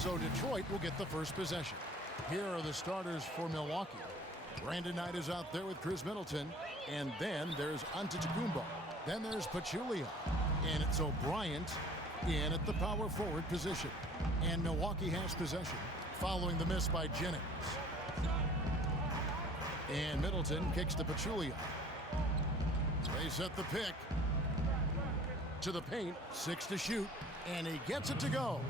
So Detroit will get the first possession. Here are the starters for Milwaukee. Brandon Knight is out there with Chris Middleton. And then there's Antetokounmpo. Then there's Pachulia. And it's O'Brien in at the power forward position. And Milwaukee has possession following the miss by Jennings. And Middleton kicks to Pachulia. They set the pick. To the paint, 6 to shoot. And he gets it to go.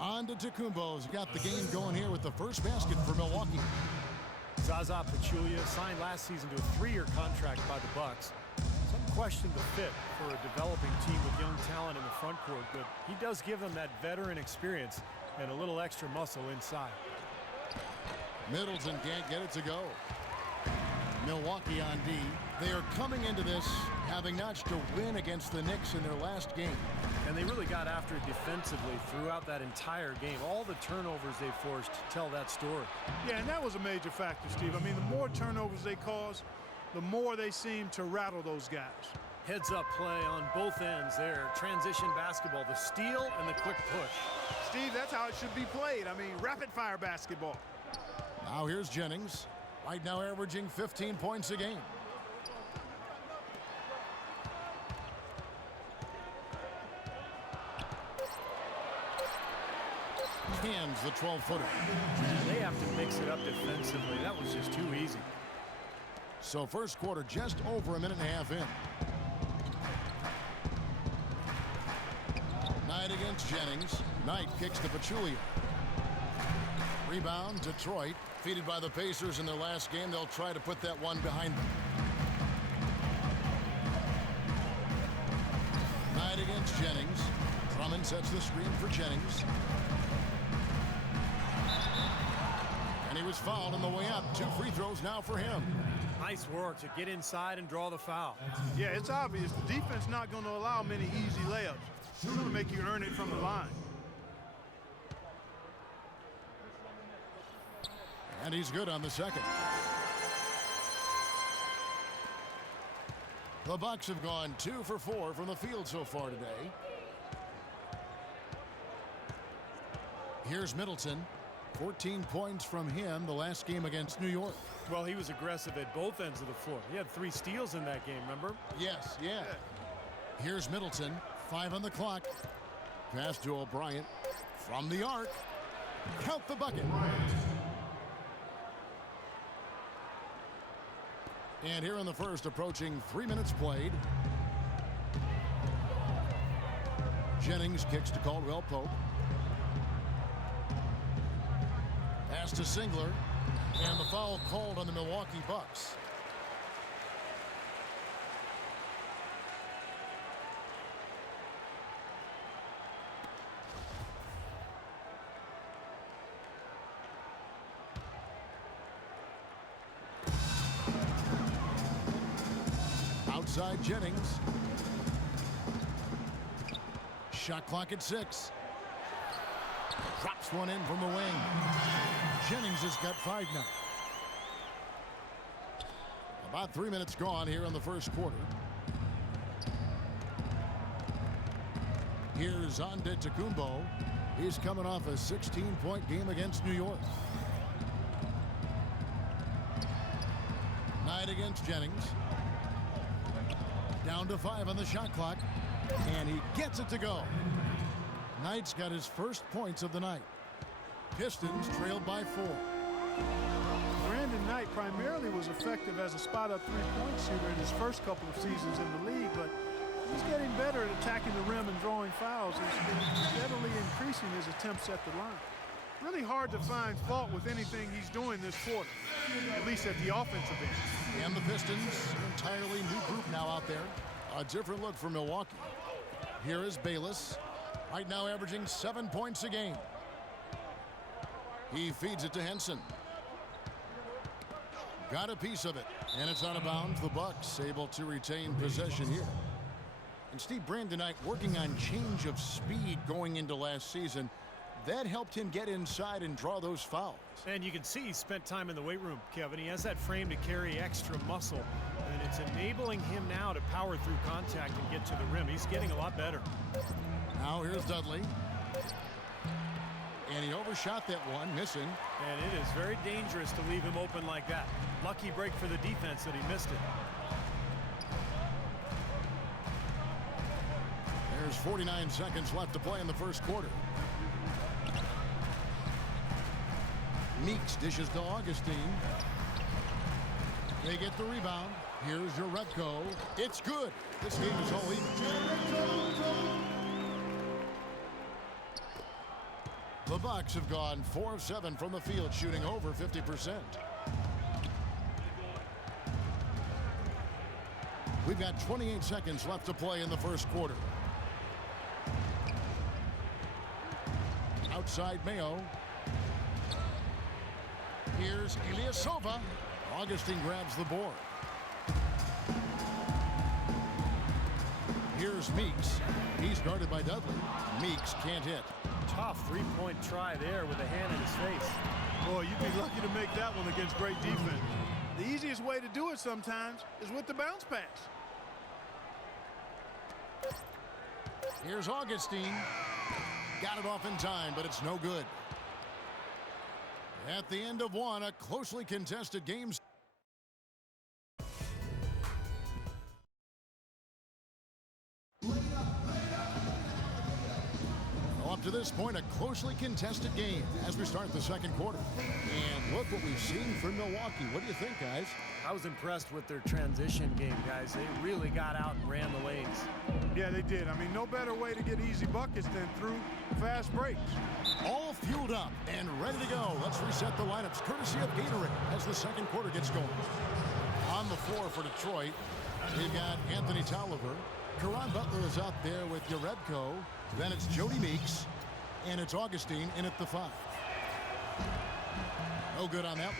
Antetokounmpo's got the game going here with the first basket for Milwaukee. Zaza Pachulia signed last season to a 3-year contract by the Bucks. Some question the fit for a developing team with young talent in the front court, but he does give them that veteran experience and a little extra muscle inside. Middleton can't get it to go. Milwaukee on D. They are coming into this having notched a win against the Knicks in their last game. And they really got after it defensively throughout that entire game. All the turnovers they forced tell that story. Yeah, and that was a major factor, Steve. I mean, the more turnovers they cause, the more they seem to rattle those guys. Heads-up play on both ends there. Transition basketball, the steal and the quick push. Steve, that's how it should be played. I mean, rapid-fire basketball. Now here's Jennings. Right now averaging 15 points a game. Hands the 12-footer. They have to mix it up defensively. That was just too easy. So first quarter just over a minute and a half in. Knight against Jennings. Knight kicks to Pachulia. Rebound, Detroit. Defeated by the Pacers in their last game. They'll try to put that one behind them. Knight against Jennings. Drummond sets the screen for Jennings. And he was fouled on the way up. 2 free throws now for him. Nice work to get inside and draw the foul. Yeah, it's obvious. The defense not going to allow many easy layups. It's going to make you earn it from the line. And he's good on the second. The Bucks have gone 2 for 4 from the field so far today. Here's Middleton. 14 points from him the last game against New York. Well, he was aggressive at both ends of the floor. He had 3 steals in that game, remember? Yes, yeah. Here's Middleton. 5 on the clock. Pass to O'Brien. From the arc. Count the bucket. And here in the first, approaching 3 minutes played. Jennings kicks to Caldwell Pope. Pass to Singler. And the foul called on the Milwaukee Bucks. Outside Jennings. Shot clock at 6. Drops one in from the wing. Jennings has got 5 now. About 3 minutes gone here in the first quarter. Here's Antetokounmpo. He's coming off a 16-point game against New York. Knight against Jennings. Down to 5 on the shot clock. And he gets it to go. Knight's got his first points of the night. Pistons trailed by 4. Brandon Knight primarily was effective as a spot-up three-point shooter in his first couple of seasons in the league, but he's getting better at attacking the rim and drawing fouls. He's steadily increasing his attempts at the line. Really hard to find fault with anything he's doing this quarter, at least at the offensive end. And the Pistons, an entirely new group now out there. A different look for Milwaukee. Here is Bayless, right now averaging 7 points a game. He feeds it to Henson. Got a piece of it, and it's out of bounds. The Bucks able to retain possession here. And Steve, Brandon Knight working on change of speed going into last season. That helped him get inside and draw those fouls. And you can see he spent time in the weight room, Kevin. He has that frame to carry extra muscle, and it's enabling him now to power through contact and get to the rim. He's getting a lot better. Now here's Dudley. And he overshot that one, missing. And it is very dangerous to leave him open like that. Lucky break for the defense that he missed it. There's 49 seconds left to play in the first quarter. Meeks dishes to Augustine. They get the rebound. Here's Jerebko. It's good. This game is all even. The Bucks have gone 4 of 7 from the field, shooting over 50%. We've got 28 seconds left to play in the first quarter. Outside Mayo. Here's Ilyasova. Augustine grabs the board. Here's Meeks. He's guarded by Dudley. Meeks can't hit. Tough three-point try there with a hand in his face. Boy, you'd be lucky to make that one against great defense. The easiest way to do it sometimes is with the bounce pass. Here's Augustine. Got it off in time, but it's no good. At the end of one, a closely contested game. Up to this point, a closely contested game as we start the second quarter. And look what we've seen from Milwaukee. What do you think, guys? I was impressed with their transition game, guys. They really got out and ran the lanes. Yeah, they did. I mean, no better way to get easy buckets than through fast breaks. All fueled up and ready to go. Let's reset the lineups courtesy of Gatorade as the second quarter gets going. On the floor for Detroit, we've got Anthony Tolliver. Caron Butler is out there with Jerebko. Then it's Jody Meeks. And it's Augustine in at the 5. No good on that one.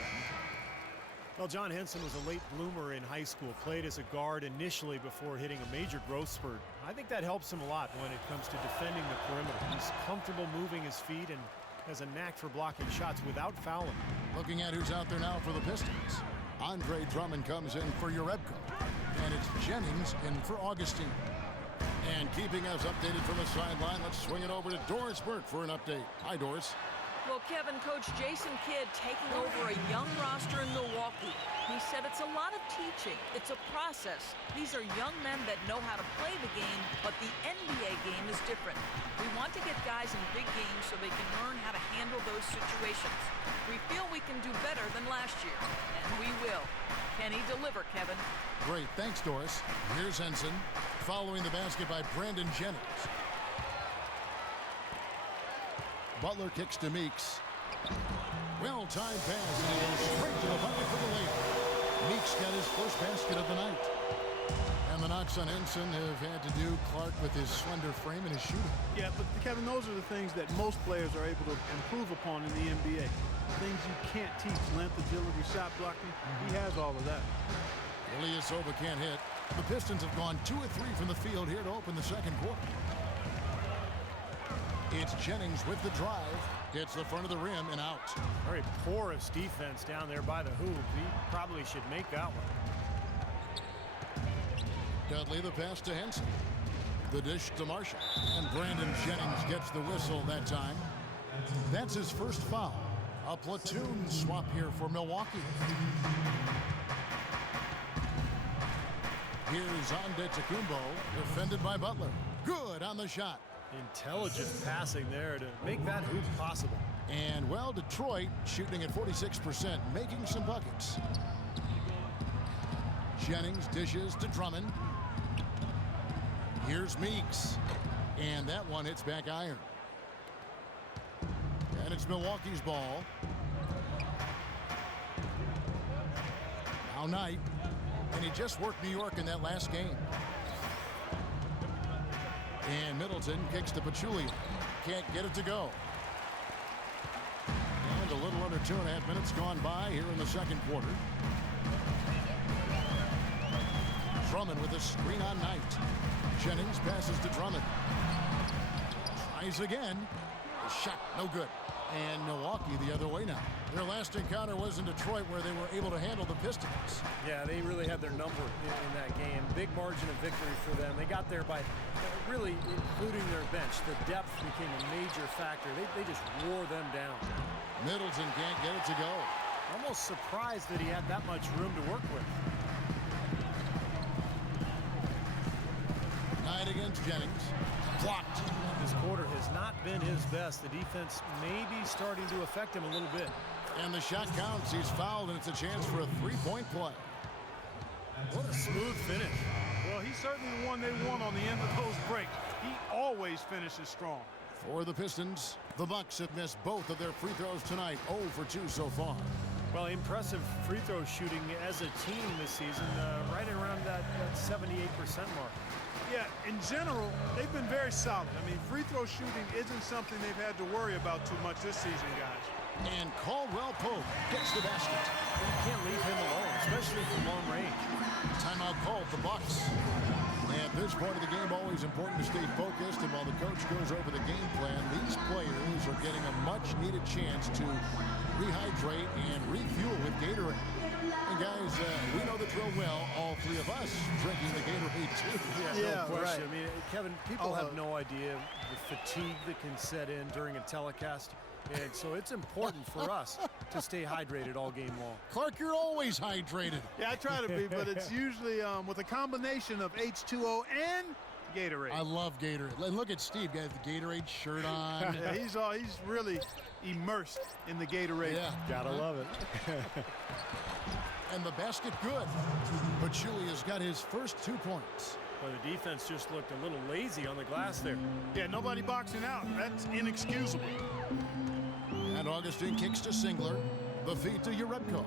Well, John Henson was a late bloomer in high school. Played as a guard initially before hitting a major growth spurt. I think that helps him a lot when it comes to defending the perimeter. He's comfortable moving his feet and has a knack for blocking shots without fouling. Looking at who's out there now for the Pistons. Andre Drummond comes in for Jerebko. And it's Jennings in for Augustine. And keeping us updated from the sideline, let's swing it over to Doris Burke for an update. Hi, Doris. Well, Kevin, Coach Jason Kidd taking over a young roster in Milwaukee. He said it's a lot of teaching. It's a process. These are young men that know how to play the game, but the NBA game is different. We want to get guys in big games so they can learn how to handle those situations. We feel we can do better than last year, and we will. Can he deliver, Kevin? Great. Thanks, Doris. Here's Henson. Following the basket by Brandon Jennings. Butler kicks to Meeks. Well-timed pass, and he goes straight to the bucket for the layup. Meeks got his first basket of the night. And the knocks on Henson have had to do Clark with his slender frame and his shooting. Yeah, but Kevin, those are the things that most players are able to improve upon in the NBA. Things you can't teach: length, agility, shot blocking. He has all of that. Ilyasova can't hit. The Pistons have gone 2 of 3 from the field here to open the second quarter. It's Jennings with the drive. Hits the front of the rim and out. Very porous defense down there by the hoop. He probably should make that one. Dudley the pass to Henson. The dish to Marshall. And Brandon Jennings gets the whistle that time. That's his first foul. A platoon swap here for Milwaukee. Here's Antetokounmpo, defended by Butler. Good on the shot. Intelligent passing there to make that hoop possible. And, well, Detroit shooting at 46%, making some buckets. Jennings dishes to Drummond. Here's Meeks. And that one hits back iron. And it's Milwaukee's ball. Now Knight. And he just worked New York in that last game. And Middleton kicks to Pachulia. Can't get it to go. And a little under 2.5 minutes gone by here in the second quarter. Drummond with a screen on Knight. Jennings passes to Drummond. Tries again. The shot no good. And Milwaukee the other way now. Their last encounter was in Detroit, where they were able to handle the Pistons. Yeah, they really had their number in that game. Big margin of victory for them. They got there by really including their bench. The depth became a major factor. They just wore them down. Middleton can't get it to go. Almost surprised that he had that much room to work with. Knight against Jennings. Blocked. This quarter has not been his best. The defense may be starting to affect him a little bit. And the shot counts. He's fouled, and it's a chance for a three-point play. What a smooth finish. Well, he's certainly the one they want on the end of those breaks. He always finishes strong. For the Pistons, the Bucks have missed both of their free throws tonight, 0 for 2 so far. Well, impressive free throw shooting as a team this season, right around that 78% mark. Yeah, in general, they've been very solid. I mean, free throw shooting isn't something they've had to worry about too much this season, guys. And Caldwell Pope gets the basket. You can't leave him alone, especially from long range. Timeout called the Bucks. At this point of the game, always important to stay focused, and while the coach goes over the game plan, these players are getting a much-needed chance to rehydrate and refuel with Gatorade. And guys, we know the drill well, all three of us drinking the Gatorade too. Yeah, no question. right. I mean, Kevin, people have no idea the fatigue that can set in during a telecast. And so it's important for us to stay hydrated all game long. Clark, you're always hydrated. Yeah, I try to be, but it's usually with a combination of H2O and Gatorade. I love Gatorade. And look at Steve, got the Gatorade shirt on. Yeah, he's really immersed in the Gatorade. Yeah. Gotta love it. And the basket good. But Julia's got his first 2 points. Well, the defense just looked a little lazy on the glass there. Yeah, nobody boxing out. That's inexcusable. And Augustine kicks to Singler. The feed to Urebko.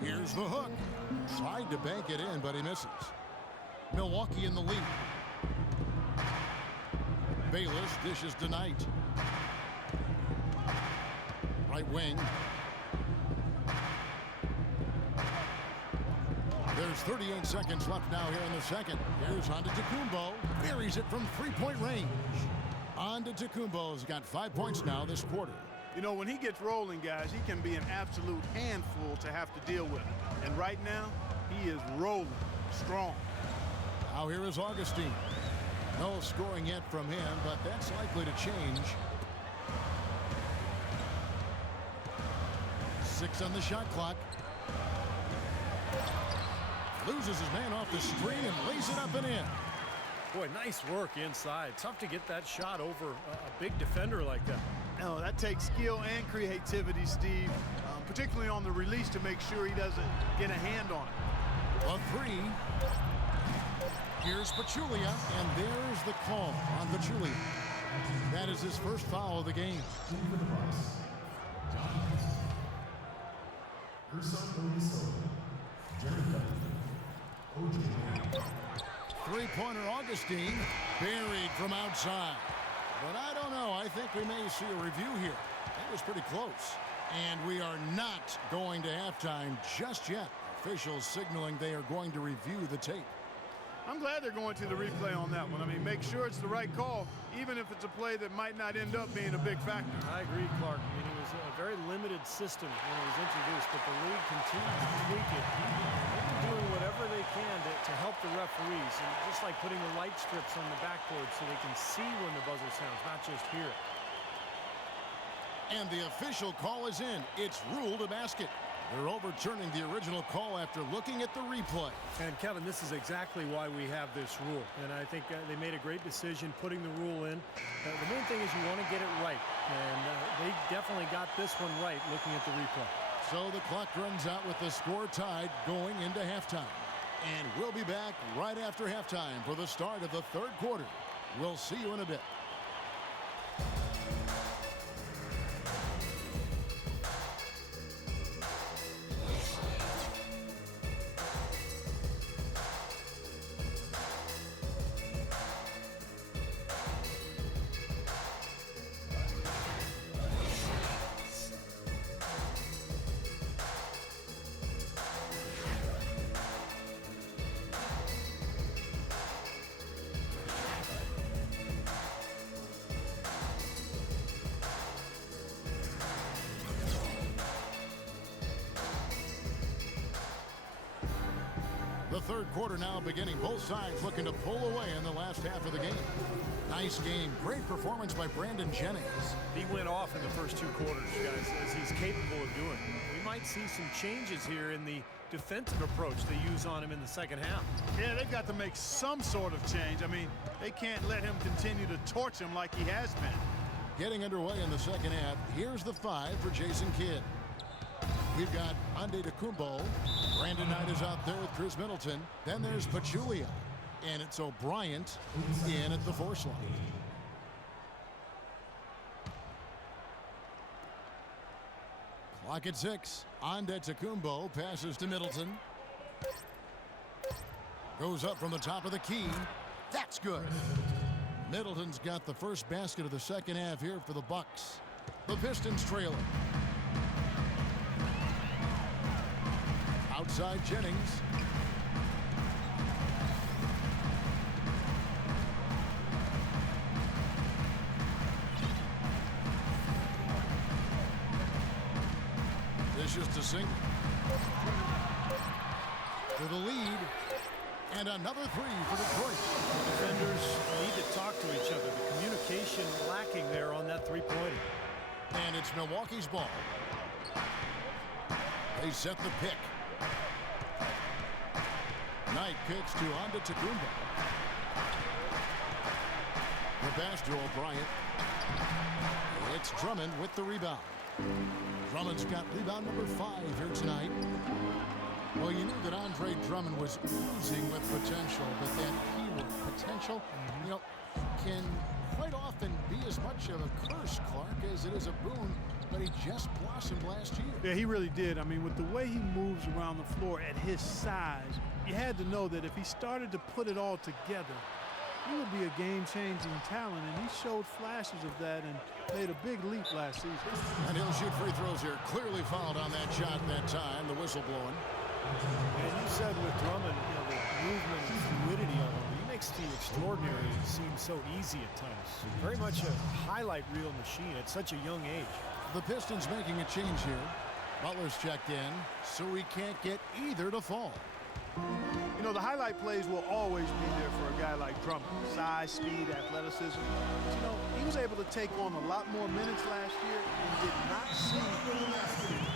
Here's the hook. Tried to bank it in, but he misses. Milwaukee in the lead. Bayless dishes to Knight. Right wing. There's 38 seconds left now here in the second. Here's Antetokounmpo. Buries it from three-point range. Antetokounmpo's got 5 points now this quarter. You know, when he gets rolling, guys, he can be an absolute handful to have to deal with. And right now, he is rolling strong. Now here is Augustine. No scoring yet from him, but that's likely to change. 6 on the shot clock. Loses his man off the screen and lays it up and in. Boy, nice work inside. Tough to get that shot over a big defender like that. No, that takes skill and creativity, Steve, particularly on the release to make sure he doesn't get a hand on it. A three. Here's Pachulia, and there's the call on Pachulia. That is his first foul of the game. Three-pointer Augustine buried from outside. But I don't know. I think we may see a review here. That was pretty close. And we are not going to halftime just yet. Officials signaling they are going to review the tape. I'm glad they're going to the replay on that one. I mean, make sure it's the right call, even if it's a play that might not end up being a big factor. I agree, Clark. I mean, it was a very limited system when it was introduced, but the league continues to tweak it. They're doing whatever they can to help the referees, and just like putting the light strips on the backboard so they can see when the buzzer sounds, not just hear it. And the official call is in. It's ruled a basket. They're overturning the original call after looking at the replay. And Kevin, this is exactly why we have this rule. And I think they made a great decision putting the rule in. The main thing is you want to get it right. And they definitely got this one right looking at the replay. So the clock runs out with the score tied going into halftime. And we'll be back right after halftime for the start of the third quarter. We'll see you in a bit. third quarter now beginning. Both sides looking to pull away in the last half of the game. Nice game. Great performance by Brandon Jennings. He went off in the first 2 quarters, guys, as he's capable of doing. We might see some changes here in the defensive approach they use on him in the second half. Yeah, they've got to make some sort of change. I mean, they can't let him continue to torch him like he has been. Getting underway in the second half. Here's the 5 for Jason Kidd. We've got Antetokounmpo. Brandon Knight is out there with Chris Middleton. Then there's Pachulia. And it's O'Brien in at the force line. Clock at 6. Antetokounmpo passes to Middleton. Goes up from the top of the key. That's good. Middleton's got the first basket of the second half here for the Bucks. The Pistons trailing. Outside Jennings. Vicious to sink. For the lead. And another 3 for Detroit. The defenders need to talk to each other. The communication lacking there on that three-pointer. And it's Milwaukee's ball. They set the pick. Knight kicks to Antetokounmpo. The pass to O'Brien. It's Drummond with the rebound. Drummond's got rebound number 5 here tonight. Well, you knew that Andre Drummond was oozing with potential, but that keyword, potential, you know, can quite often be as much of a curse, Clark, as it is a boon, but he just blossomed last year. Yeah, he really did. I mean, with the way he moves around the floor at his size, you had to know that if he started to put it all together, he would be a game-changing talent, and he showed flashes of that and made a big leap last season. And he'll shoot free throws here. Clearly fouled on that shot that time, the whistle blowing. And you said with Drummond, you know, the movement and fluidity of him, he makes the extraordinary seem so easy at times. Very much a highlight reel machine at such a young age. The Pistons making a change here. Butler's checked in, so he can't get either to fall. You know, the highlight plays will always be there for a guy like Drummond. Size, speed, athleticism. But, you know, he was able to take on a lot more minutes last year and did not see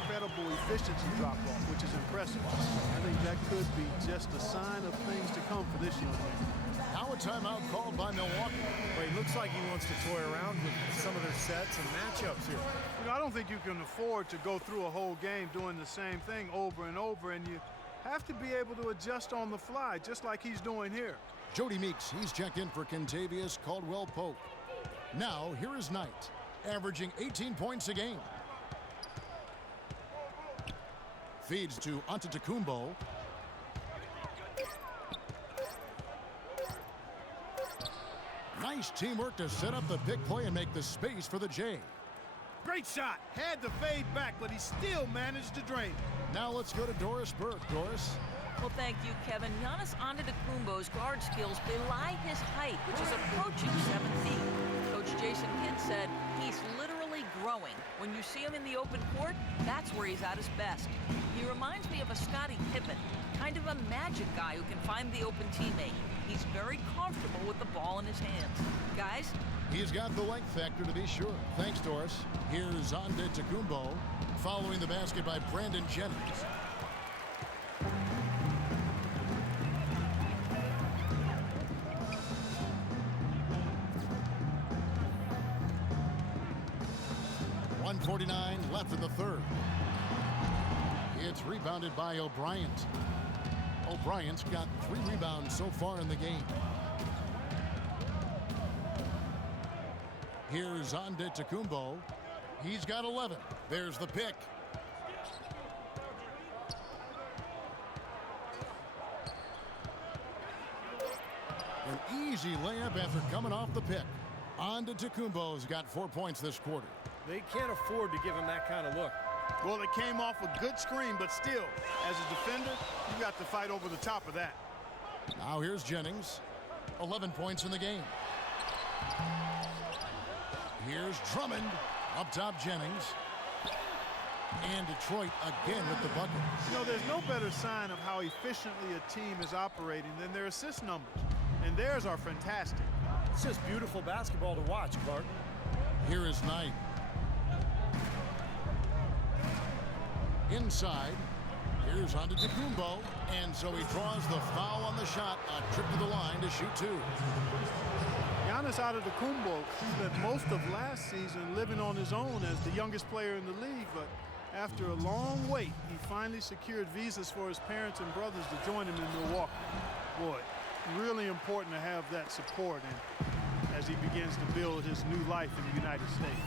incredible efficiency drop-off, which is impressive. I think that could be just a sign of things to come for this young man. Now a timeout called by Milwaukee. But he looks like he wants to toy around with some of their sets and matchups here. You know, I don't think you can afford to go through a whole game doing the same thing over and over, and you have to be able to adjust on the fly, just like he's doing here. Jody Meeks, he's checked in for Kentavious Caldwell-Pope. Now, here is Knight, averaging 18 points a game. Feeds to Antetokounmpo. Nice teamwork to set up the big play and make the space for the J. Great shot. Had to fade back, but he still managed to drain it. Now let's go to Doris Burke. Doris? Well, thank you, Kevin. Giannis Antetokounmpo's guard skills belie his height, which is approaching 7 feet. Coach Jason Kidd said he's literally growing. When you see him in the open court, that's where he's at his best. He reminds me of a Scottie Pippen, kind of a magic guy who can find the open teammate. He's very comfortable with the ball in his hands. Guys? He's got the length factor to be sure. Thanks, Doris. Here's Antetokounmpo, following the basket by Brandon Jennings. .149 left in the third. It's rebounded by O'Brien. O'Brien's got 3 rebounds so far in the game. Here's Antetokounmpo. He's got 11. There's the pick. An easy layup after coming off the pick. Antetokounmpo's got 4 points this quarter. They can't afford to give him that kind of look. Well, it came off a good screen, but still, as a defender, you got to fight over the top of that. Now here's Jennings. 11 points in the game. Here's Drummond. Up top, Jennings. And Detroit again with the bucket. You know, there's no better sign of how efficiently a team is operating than their assist numbers. And theirs are fantastic. It's just beautiful basketball to watch, Clark. Here is Knight. Inside. Here's Antetokounmpo. And so he draws the foul on the shot. A trip to the line to shoot two. Giannis Antetokounmpo spent most of last season living on his own as the youngest player in the league, but after a long wait, he finally secured visas for his parents and brothers to join him in Milwaukee. Boy, really important to have that support and as he begins to build his new life in the United States.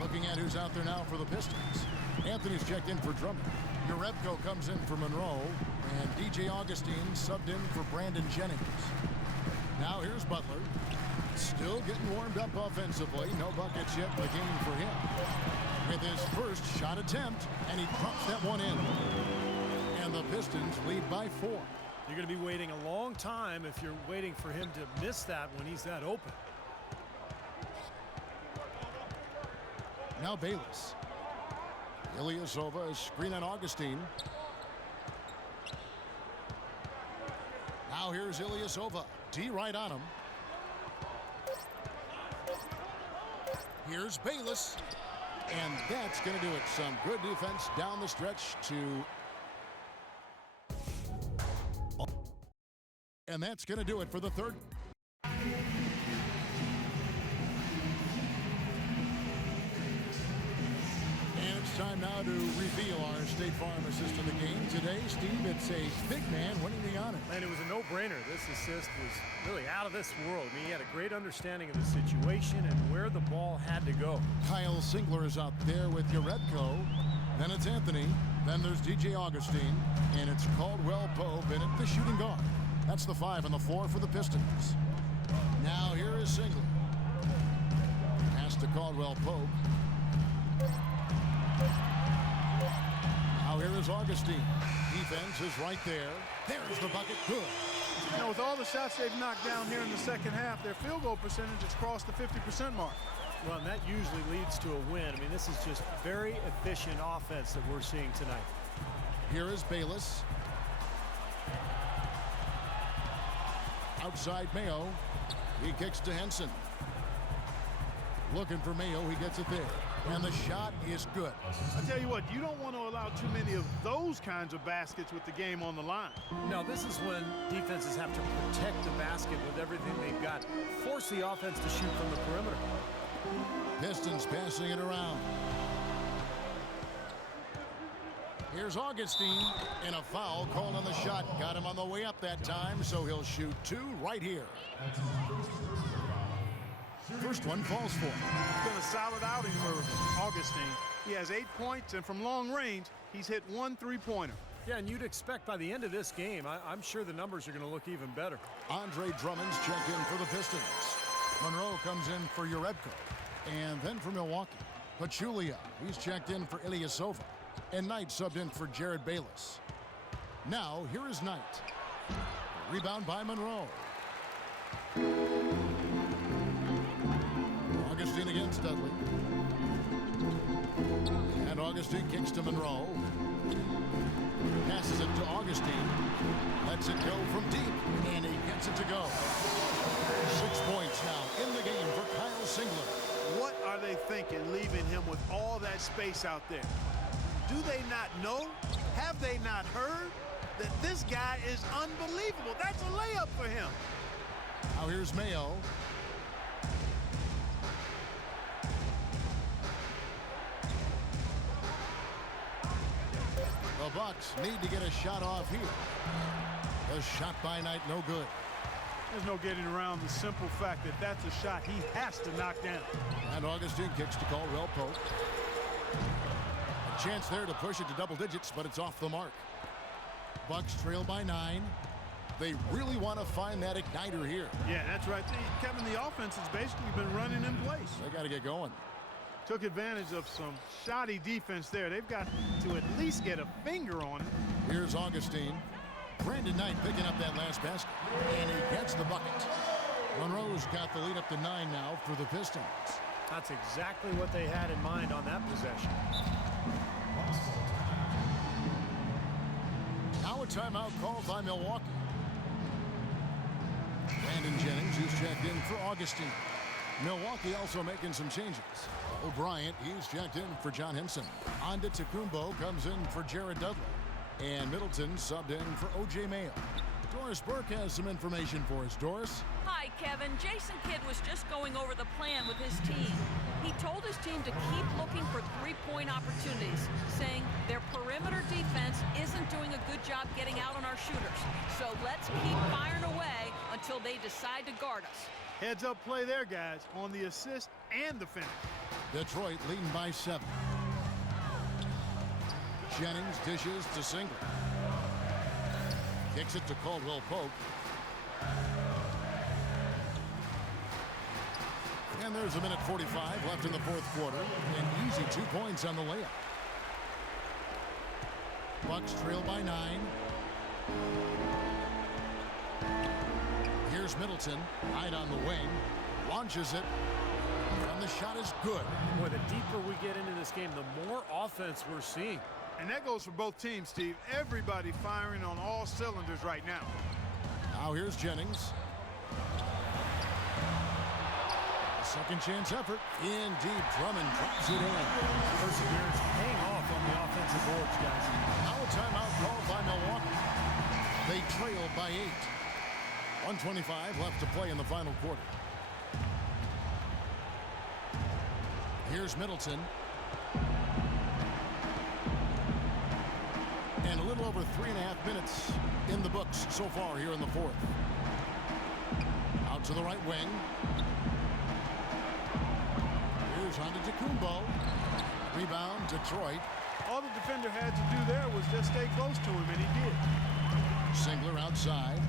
Looking at who's out there now for the Pistons. Anthony's checked in for Drummond. Jerebko comes in for Monroe, and DJ Augustine subbed in for Brandon Jennings. Now here's Butler. Still getting warmed up offensively. No buckets yet in the game for him. With his first shot attempt, and he drops that one in. And the Pistons lead by 4. You're going to be waiting a long time if you're waiting for him to miss that when he's that open. Now Bayless. Ilyasova is screen on Augustine. Now here's Ilyasova. D right on him. Here's Bayless. And that's going to do it. Some good defense down the stretch to... And that's going to do it for the third. And it's time now to reveal our State Farm assist of the game. Today, Steve, it's a big man winning the honor. And it was a no-brainer. This assist was really out of this world. I mean, he had a great understanding of the situation and where the ball had to go. Kyle Singler is out there with Jerebko. Then it's Anthony. Then there's DJ Augustine. And it's Caldwell Pope in at the shooting guard. That's the 5 on the floor for the Pistons. Now here is Singler. Pass to Caldwell Pope. Now here is Augustine. Defense is right there. There's the bucket. Good. You know, with all the shots they've knocked down here in the second half, their field goal percentage has crossed the 50% mark. Well, and that usually leads to a win. I mean, this is just very efficient offense that we're seeing tonight. Here is Bayless. Outside Mayo. He kicks to Henson. Looking for Mayo. He gets it there. And the shot is good. I tell you what, you don't want to allow too many of those kinds of baskets with the game on the line. Now, this is when defenses have to protect the basket with everything they've got. Force the offense to shoot from the perimeter. Pistons passing it around. Here's Augustine, and a foul called on the shot. Got him on the way up that time, so he'll shoot 2 right here. First one falls for him. It's been a solid outing for Augustine. He has 8 points, and from long range, he's hit 1 3-pointer. Yeah, and you'd expect by the end of this game, I'm sure the numbers are going to look even better. Andre Drummond's checked in for the Pistons. Monroe comes in for Jerebko. And then for Milwaukee, Pachulia. He's checked in for Ilyasova. And Knight subbed in for Jared Bayless. Now, here is Knight. Rebound by Monroe. Augustine against Dudley. And Augustine kicks to Monroe. Passes it to Augustine. Lets it go from deep. And he gets it to go. 6 points now in the game for Kyle Singler. What are they thinking leaving him with all that space out there? Do they not know? Have they not heard that this guy is unbelievable? That's a layup for him. Now here's Mayo. The Bucks need to get a shot off here. The shot by Knight, no good. There's no getting around the simple fact that that's a shot he has to knock down. And Augustine kicks to Caldwell Pope. A chance there to push it to double digits, but it's off the mark. Bucks trail by 9. They really want to find that igniter here. Yeah, that's right. Kevin, the offense has basically been running in place. They got to get going. Took advantage of some shoddy defense there. They've got to at least get a finger on it. Here's Augustine. Brandon Knight picking up that last basket. And he gets the bucket. Monroe's got the lead up to 9 now for the Pistons. That's exactly what they had in mind on that possession. Now a timeout called by Milwaukee. Brandon Jennings, who's checked in for Augustine. Milwaukee also making some changes. O'Brien, he's checked in for John Henson. Antetokounmpo comes in for Jared Dudley. And Middleton subbed in for O.J. Mayo. Doris Burke has some information for us. Doris? Hi, Kevin. Jason Kidd was just going over the plan with his team. He told his team to keep looking for three-point opportunities, saying their perimeter defense isn't doing a good job getting out on our shooters. So let's keep firing away until they decide to guard us. Heads up play there, guys, on the assist and the finish. Detroit leading by 7. Jennings dishes to Singler. Kicks it to Caldwell Pope. And there's a minute 45 left in the fourth quarter. An easy 2 points on the layup. Bucks trail by 9. Here's Middleton, right on the wing. Launches it. And the shot is good. Boy, the deeper we get into this game, the more offense we're seeing. And that goes for both teams, Steve. Everybody firing on all cylinders right now. Now here's Jennings. A second chance effort. In deep, Drummond drops it in. Perseverance paying off on the offensive boards, guys. Now a timeout called by Milwaukee. They trail by 8. 1:25 left to play in the final quarter. Here's Middleton. And a little over 3.5 minutes in the books so far here in the fourth. Out to the right wing. Here's Antetokounmpo. Rebound, Detroit. All the defender had to do there was just stay close to him, and he did. Singler outside.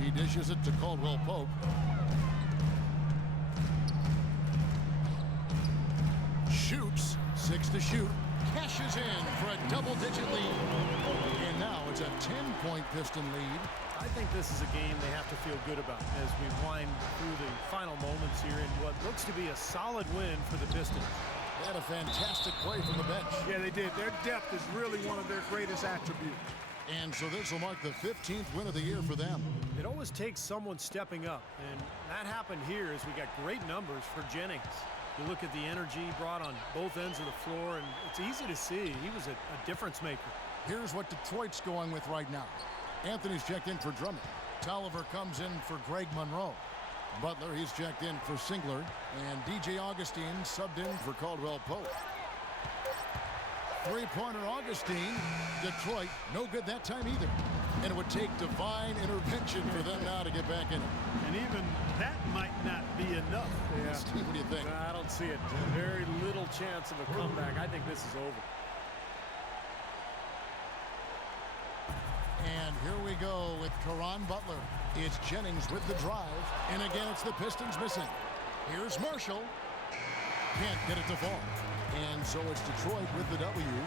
He dishes it to Caldwell Pope. Shoots. 6 to shoot. Cashes in for a double-digit lead. And now it's a 10-point Piston lead. I think this is a game they have to feel good about as we wind through the final moments here in what looks to be a solid win for the Pistons. They had a fantastic play from the bench. Yeah, they did. Their depth is really one of their greatest attributes. And so this will mark the 15th win of the year for them. It always takes someone stepping up, and that happened here as we got great numbers for Jennings. You look at the energy he brought on both ends of the floor, and it's easy to see he was a difference maker. Here's what Detroit's going with right now. Anthony's checked in for Drummond. Tolliver comes in for Greg Monroe. Butler, he's checked in for Singler. And DJ Augustine subbed in for Caldwell Pope. Three-pointer Augustine. Detroit, no good that time either. And it would take divine intervention for them now to get back in it. And even that might not be enough. Yeah. Steve, what do you think? I don't see it. Very little chance of a comeback. I think this is over. And here we go with Caron Butler. It's Jennings with the drive. And again, it's the Pistons missing. Here's Marshall. Can't get it to fall. And so it's Detroit with the W.